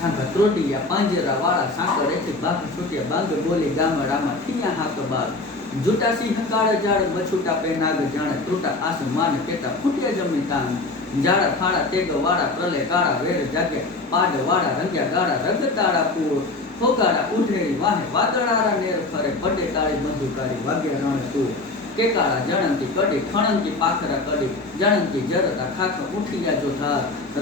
સાંભા ત્રોટિયા પાંજરા, વાળા, સાંકળ, એથી બાગ છૂટ્યા બાગ, બોલી ગામડામાં ઠીયા હાક બાગ. જુટાસી જાડ જાળ પે નાગ જાણે ત્રુટા આસમાન, કેતા ફૂટ્યા જમી તાન જાડા ફાળા તેગ, વાળા, પ્રલય, કાળા, વેર જાગે પાડ, વાળા, રંગ્યા, ગાળા, રગતાળા પૂર ફોગાડા ઉઠેરી વાહે, વાદળારા, નેર, ફરે, પડે, તાળી, બંધુકારી, વાગ્યા રણ તું કેકાળા જણંતી કડી ખણંતી પાખરા કડી જણંતી જરતા ખાખ ઉઠિયા જો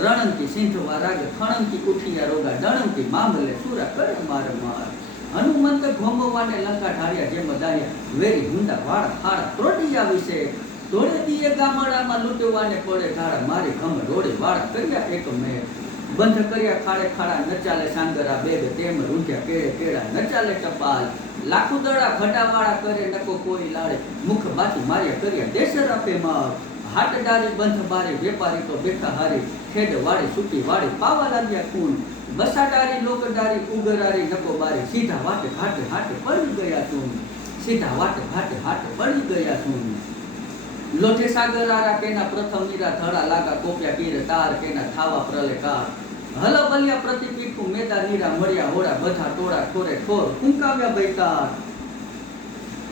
રણંતી સિંધવા રાગે, ખણંતી ઉઠિયા રોગા જણંતી મામલે સુરા કર માર માર. હનુમંત ઘોમવાને લંકા ઢાળ્યા, જેમ દાયા વેરી હુંડા વાળા હાડા ત્રોટિયા વિશે તોડે દીએ ગામડામાં લૂંટવાને પડે ઢાળા મારી ખમ રોડે વાળા કર્યા એક મેં બંધ કર્યા, ખાડે ખાડા નચાલે સાંગરા બેગ તેમ રૂંધ્યા, કેળે કેળા નચાલે ટપાલ. લાખો દડા ઘટાવાળા કરે, નકો કોઈ લાડે. મુખ બાથી માર્યા કર્યા દેશર આપે માર. હાટ ડારી બંધ બારે વેપારી તો બેઠા હારી. ખેડ વાળી, સૂટી વાળી, પાવા લાગ્યા કુણ બસાડારી, લોકડારી, ઉગરારી, નકો બારી. સીધા વાટે, હાટે હાટે, પડી ગયા તું. સીધા વાટે, હાટે હાટે, પડી ગયા તું. લોઠે સાગરારા કેના પ્રથમ નીરા ધડા લાગા કોપ્યા પીર તાર કેના થાવા પ્રલે કાર હલ બલિયા પ્રતિપીઠું મેદા નીરા મળ્યા હોડા બધા ટોળા ઠોરે ઠોર કુંકાવ્યા બૈતાર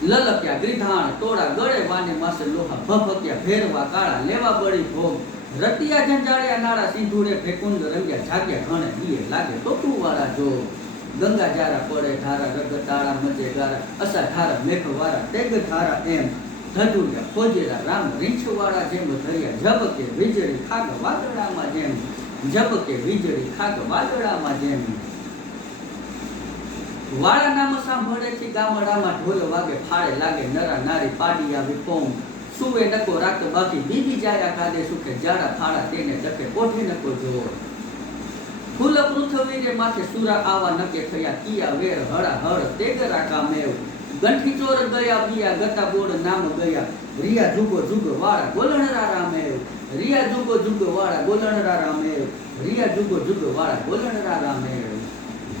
લલક્યા ગ્રીધાણ ટોળા ગળે વાને માસે લોહા ભભક્યા ભેરવા કાળા લેવા બળી ભોગ. રતિયા જંજાળ્યા નાળા સિંધુરે ભેકુંડ રંગ્યા જાગ્યા ઘણે દિયે લાગે ટોટું વાળા જો ગંગા જારા પડે ધારા રગ તાળા મચે ગારા અસા ધારા મેઘ વાળા તેગ ધારા એમ. ધડુયા કોજેલા રામ રીંછવાળા જેમ ધર્યા ઝબકે વીજળી ખાગ વાદળામાં જેમ ઝબકે વીજળી ખાગ વાદળામાં જેમ. વાળા નામ સાંભળેથી ગામડામાં ઢોલ વાગે, ફાળે લાગે, નરા નારી પાડી આવી કોમ. સુવે નકો રાત બાકી, બીજી જાયા ખાધે સુખે, જાડા ફાળા તેને ચકે કોઠે નકો જોર. ફૂલ પૃથ્વીને માથે સુરા આવા નકે થયા, કિયા વેર હળા હળ તેગરા કામેવ ગંઠી ચોર ગયા પિયા ગતા બોડ નામ ગયા રિયા જુગો જુગો વાળા ગોલણરા રામે. રિયા જુગો જુગો વાળા ગોલણરા રામે. રિયા જુગો જુગો વાળા ગોલણરા રામેવ